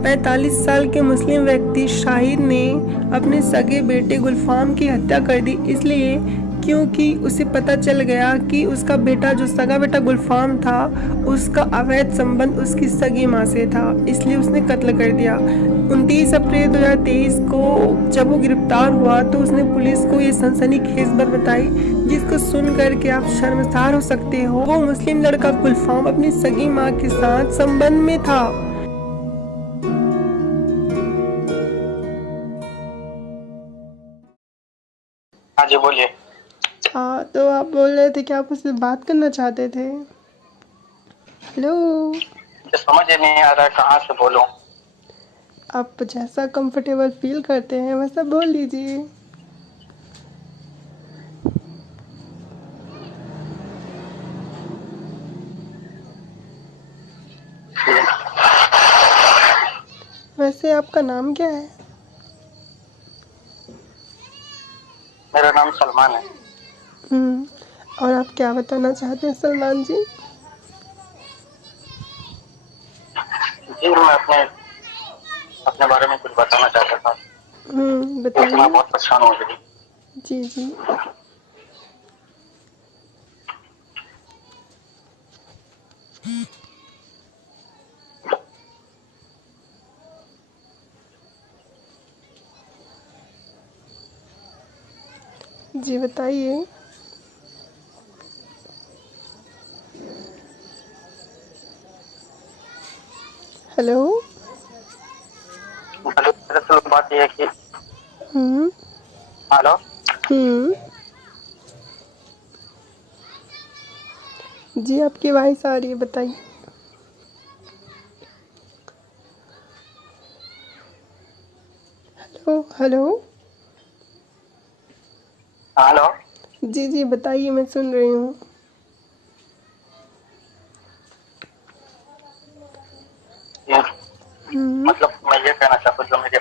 45 साल के मुस्लिम व्यक्ति शाहिद ने अपने सगे बेटे गुलफाम की हत्या कर दी, इसलिए क्योंकि उसे पता चल गया कि उसका बेटा, जो सगा बेटा गुलफाम था, उसका अवैध संबंध उसकी सगी माँ से था, इसलिए उसने कत्ल कर दिया। 29 अप्रैल 2023 को जब वो गिरफ्तार हुआ तो उसने पुलिस को ये सनसनीखेज बात बताई, जिसको सुन करके आप शर्मसार हो सकते हो। वो मुस्लिम लड़का गुलफाम अपनी सगी माँ के साथ संबंध में था। हाँ जी बोलिए। हाँ, तो आप बोल रहे थे कि आप उससे बात करना चाहते थे। हेलो। मुझे समझ ही नहीं आ रहा है कहाँ से बोलूं। आप जैसा कंफर्टेबल फील करते हैं वैसा बोल लीजिए। वैसे आपका नाम क्या है? मेरा नाम सलमान है। और आप क्या बताना चाहते हैं सलमान जी? जी मैं अपने अपने बारे में कुछ बताना चाहता था, क्योंकि मैं बताइए। बहुत परेशान हो गई। जी जी। जी बताइए। हेलो। दरअसल बात यह है कि हम्म हेलो। हम्म जी, आपकी वॉइस आ रही है, बताइए। Hello hello. हेलो। जी जी बताइए, मैं सुन रही हूँ। ये हम्म मतलब मैं ये कहना चाहता हूँ, जो मेरी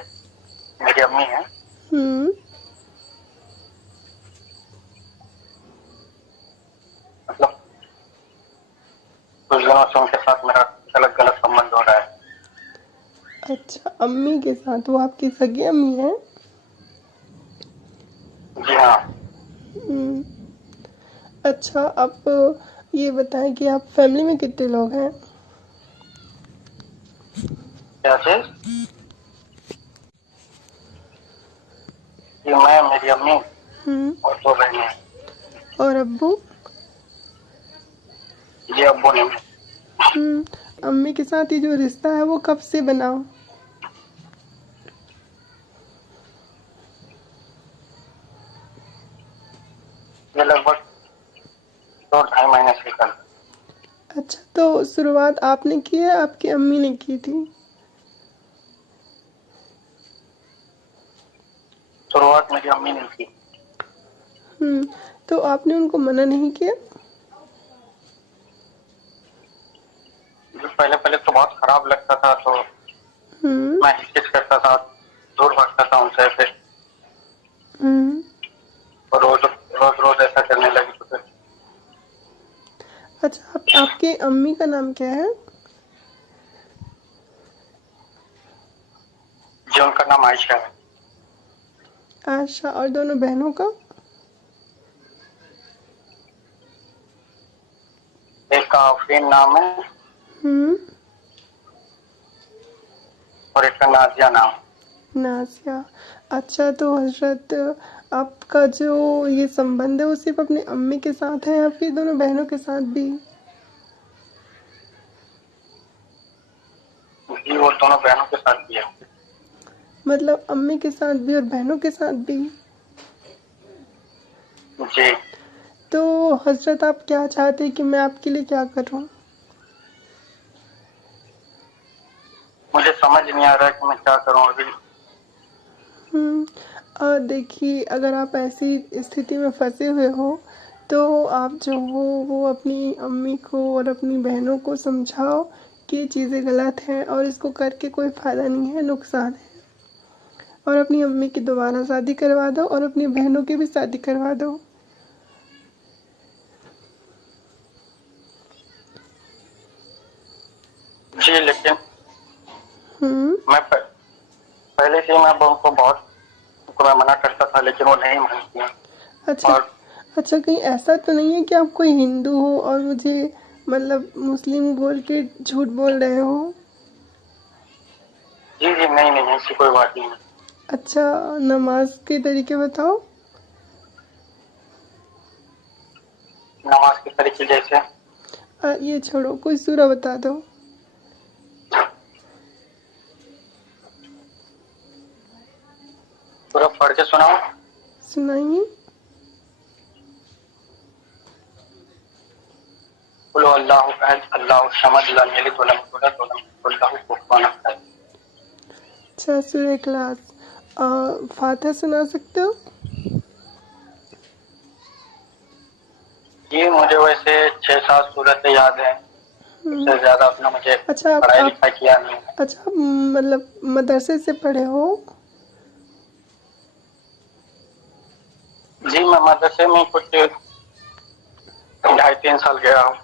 मेरी अम्मी है, हम्म मतलब कुछ दिनों से उनके साथ मेरा गलत गलत संबंध हो रहा है। अच्छा, अम्मी के साथ? वो आपकी सगी अम्मी है? जी हाँ। हम्म अच्छा, आप ये बताएं कि आप फैमिली में कितने लोग हैं? क्या चीज? कि मैं, मेरी अम्मी हम्म और दो बहनें हैं। और अब्बू? जी अब्बू ने। अम्मी के साथ ये जो रिश्ता है वो कब से बना? ये लगभग 2 ढाई महीने से कल। अच्छा, तो शुरुआत आपने की है, आपकी अम्मी ने की थी? शुरुआत मेरी अम्मी ने की। हम्म तो आपने उनको मना नहीं किया? पहले पहले तो बहुत खराब लगता था, तो हम्म मैं हिचकिच करता था, दूर भागता था उनसे। फिर हम्म रोज रोज रोज ऐसा करने लगी तो फिर अच्छा, आपके अम्मी का नाम क्या है? जी उनका नाम आयशा है। आशा। और दोनों बहनों का? एक का आफरीन नाम है हम्म और एक का नाजिया नाम। नाज़िया। अच्छा, तो हजरत, आपका जो ये संबंध है वो सिर्फ अपनी अम्मी के साथ है या फिर दोनों बहनों के साथ भी? जी वो दोनों बहनों के साथ भी है। मतलब अम्मी के साथ भी और बहनों के साथ भी? जी तो हजरत, आप क्या चाहते हैं कि मैं आपके लिए क्या करूं? मुझे समझ नहीं आ रहा है कि मैं क्या करूं अभी। देखिए, अगर आप ऐसी स्थिति में फंसे हुए हो तो आप जो हो वो अपनी अम्मी को और अपनी बहनों को समझाओ कि ये चीज़ें गलत हैं और इसको करके कोई फ़ायदा नहीं है, नुकसान है। और अपनी अम्मी की दोबारा शादी करवा दो और अपनी बहनों की भी शादी करवा दो। जी लेकिन पहले से मैं उनको बहुत उनको मैं मना करता था, लेकिन वो नहीं मानती हैं। अच्छा और अच्छा, कहीं ऐसा तो नहीं है कि आप कोई हिंदू हो और मुझे मतलब मुस्लिम बोल के झूठ बोल रहे हो? जी जी, नहीं नहीं, ऐसी कोई बात नहीं है। अच्छा, नमाज के तरीके बताओ। नमाज के तरीके जैसे? ये छोड़ो, कोई सूरा बता दो। पूरा पढ़ के सुनाओ। सुनाइए। कुल अल्लाहु अहद अल्लाहु समद लम यलिद वलम यूलद वलम यकुल लहू कुफुवन अहद। अच्छा, सूरह इखलास। फातिहा सुना सकते हो? जी, मुझे वैसे 6-7 सूरतें याद हैं, उससे ज्यादा अपना मुझे अच्छा, पढ़ाई लिखाई किया नहीं है। अच्छा, आप मतलब मदरसे से पढ़े हो? जी, मैं मदरसे में कुछ 2.5-3 साल गया हूँ।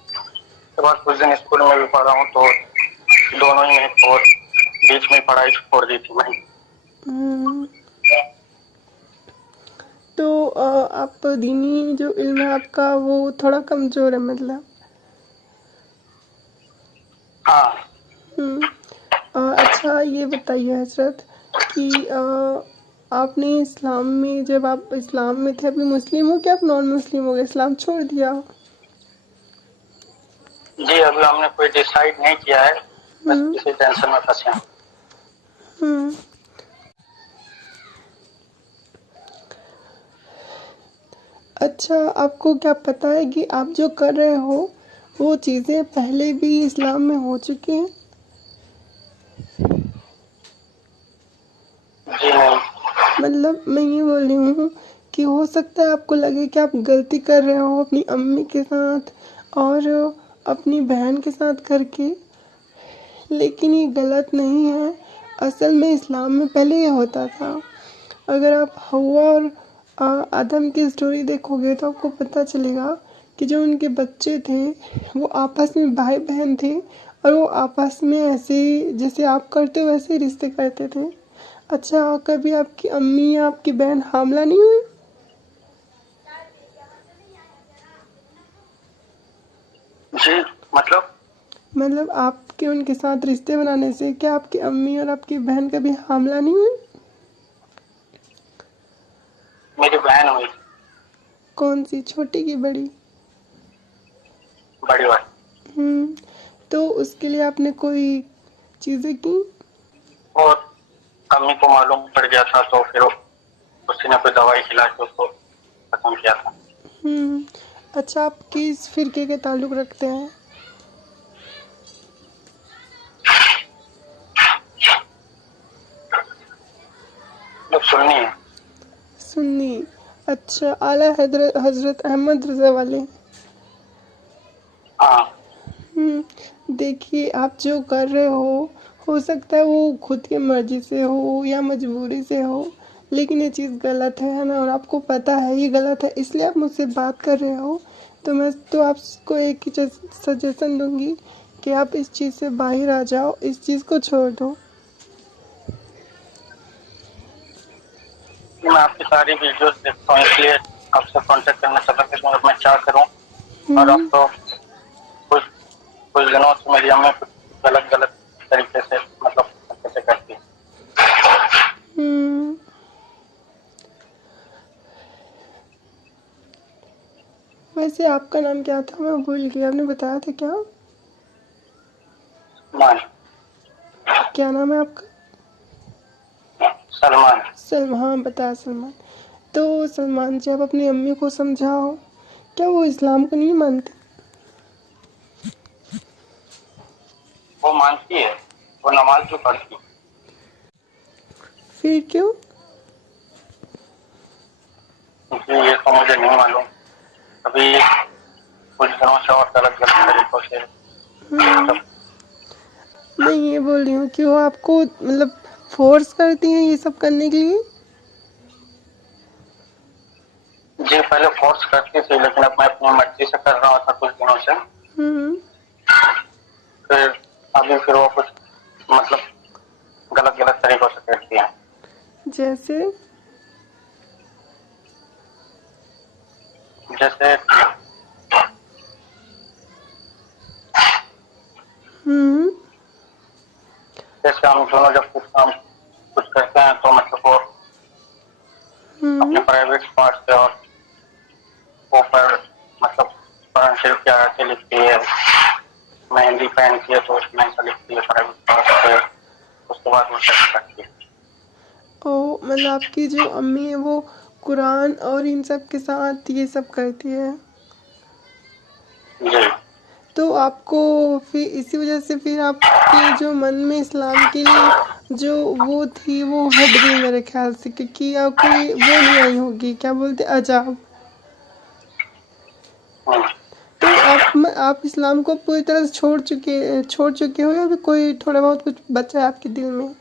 उसके बाद कुछ दिन स्कूल में भी पढ़ा हूँ, तो दोनों ही में और बीच में पढ़ाई छोड़ दी थी मैंने। तो आप दीनी जो इल्म है आपका वो थोड़ा कमज़ोर है मतलब? हाँ। अच्छा, ये बताइए हजरत कि आपने इस्लाम में, जब आप इस्लाम में थे, अभी मुस्लिम हो कि आप नॉन मुस्लिम हो गए, इस्लाम छोड़ दिया? जी, अभी हमने कोई डिसाइड नहीं किया है, बस किसी टेंशन में फंसे हैं। अच्छा, आपको क्या पता है कि आप जो कर रहे हो वो चीज़ें पहले भी इस्लाम में हो चुकी हैं? जी नहीं। मतलब मैं ये बोल रही हूँ कि हो सकता है आपको लगे कि आप गलती कर रहे हो अपनी अम्मी के साथ और अपनी बहन के साथ करके, लेकिन ये गलत नहीं है। असल में इस्लाम में पहले ये होता था। अगर आप हव्वा और आदम की स्टोरी देखोगे तो आपको पता चलेगा कि जो उनके बच्चे थे वो आपस में भाई बहन थे और वो आपस में ऐसे जैसे आप करते हो वैसे रिश्ते करते थे। अच्छा, कभी आपकी अम्मी या आपकी बहन हामला नहीं हुई? जी, मतलब आपके उनके साथ रिश्ते बनाने से क्या आपकी अम्मी और आपकी बहन कभी हामला नहीं हुई? मेरी बहन हुई। कौन सी, छोटी की बड़ी? बड़ी वाली। तो उसके लिए आपने कोई चीज़ें की? और अम्मी को मालूम पड़ गया था, तो फिर उसी ने कोई दवाई खिला के उसको खत्म किया था। अच्छा, आप किस फिरके के ताल्लुक़ रखते हैं? सुन्नी है। सुन्नी। अच्छा, आला हजरत अहमद रज़ा वाले। हाँ। देखिए, आप जो कर रहे हो सकता है वो खुद की मर्जी से हो या मजबूरी से हो, लेकिन ये चीज़ गलत है ना, और आपको पता है ये गलत है, इसलिए आप मुझसे बात कर रहे हो। तो मैं तो आपको एक ही सजेशन दूंगी कि आप इस चीज़ से बाहर आ जाओ, इस चीज़ को छोड़ दो। मैं आपकी सारी वीडियोस देखता हूँ, इसलिए आपसे कांटेक्ट करना चाहता था कि मैं क्या करूँ। और अब तो कुछ कुछ दिनों से मेरी अम्मी कुछ गलत गलत तरीके से कैसे करती है। वैसे आपका नाम क्या था, मैं भूल गई, आपने बताया था क्या? मान। क्या नाम है आपका? सलमान। सलमान, हाँ बताया, सलमान। तो सलमान जी, आप अपनी अम्मी को समझाओ, क्या वो इस्लाम को नहीं मानते? वो मानती है, वो नमाज भी पढ़ती है। फिर क्यों? ये तो मुझे नहीं मालूम। अभी कुछ दिनों से और गलत गलत तरीकों से मैं ये बोल रही हूँ कि वो आपको मतलब फोर्स करती हैं ये सब करने के लिए? जी, पहले फोर्स करती थी, लेकिन अब मैं अपनी मर्जी से कर रहा था कुछ दिनों से। अभी फिर वो कुछ मतलब गलत गलत तरीकों से करती हैं। जैसे? जैसे हम्म। जैसे हम दोनों जब कुछ करते हैं तो मतलब वो अपने प्राइवेट पार्ट से और ऊपर मतलब फ्रेंडशिप क्या के लिखती है, मेहंदी पहनती है तो उसमें ऐसा लिखती है प्राइवेट पार्ट से, उसके बाद वो सेक्स करती है। ओ, मतलब आपकी जो अम्मी है वो कुरान और इन सब के साथ ये सब करती है? जी तो आपको फिर इसी वजह से फिर आपके जो मन में इस्लाम के लिए जो वो थी वो हट गई मेरे ख्याल से, क्योंकि आपको ये वो नहीं आई होगी, क्या बोलते, अजाब। हाँ। तो आप इस्लाम को पूरी तरह से छोड़ चुके हो, या फिर कोई थोड़ा बहुत कुछ बचा है आपके दिल में?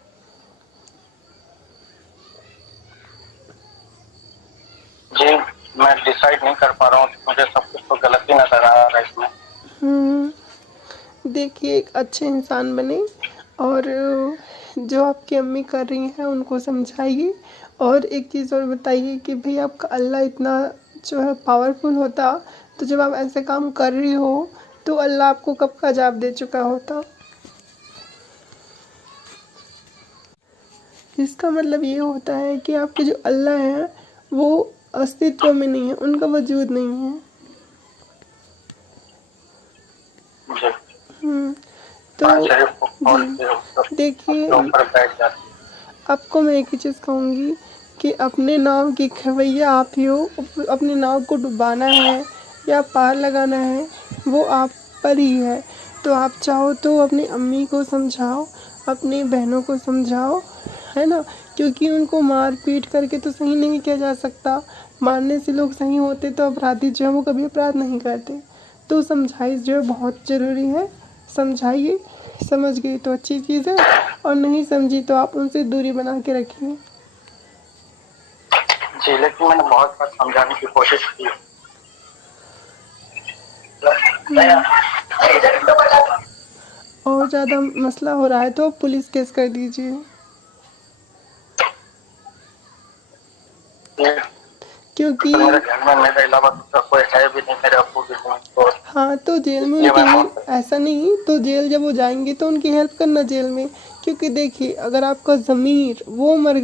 जी मैं डिसाइड नहीं कर पा रहा हूँ, मुझे सब कुछ तो गलत ही नजर आ रहा है इसमें। देखिए, एक अच्छे इंसान बने, और जो आपकी अम्मी कर रही हैं उनको समझाइए। और एक चीज़ और बताइए कि भाई आपका अल्लाह इतना जो है पावरफुल होता तो जब आप ऐसे काम कर रही हो तो अल्लाह आपको कब का अजाब दे चुका होता। इसका मतलब ये होता है कि आपके जो अल्लाह हैं वो अस्तित्व में नहीं है, उनका वजूद नहीं है। जी तो कुरान शरीफ को खोल जी, के देखिए, उसके ऊपर बैठ जाती आपको मैं एक ही चीज़ कहूँगी कि अपने नाव की खवैया आप ही हो। अपने नाव को डुबाना है या पार लगाना है वो आप पर ही है। तो आप चाहो तो अपनी अम्मी को समझाओ, अपनी बहनों को समझाओ, है ना, क्योंकि उनको मार पीट करके तो सही नहीं किया जा सकता। मारने से लोग सही होते तो अपराधी जो है वो कभी अपराध नहीं करते। तो समझाइश जो है बहुत ज़रूरी है, समझाइए। समझ गई तो अच्छी चीज़ है, और नहीं समझी तो आप उनसे दूरी बना के रखिए। जी लेकिन मैंने बहुत बार समझाने की कोशिश की। और ज़्यादा मसला हो रहा है तो आप पुलिस केस कर दीजिए, क्योंकि मेरे घर में मेरे अलावा दूसरा कोई है भी नहीं, मेरे अब्बू भी नहीं, तो हाँ, तो जेल में इसलिए मैं उनकी ऐसा नहीं, तो जेल जब वो जाएंगे तो उनकी हेल्प करना जेल में। क्योंकि देखिए, अगर आपका ज़मीर वो मर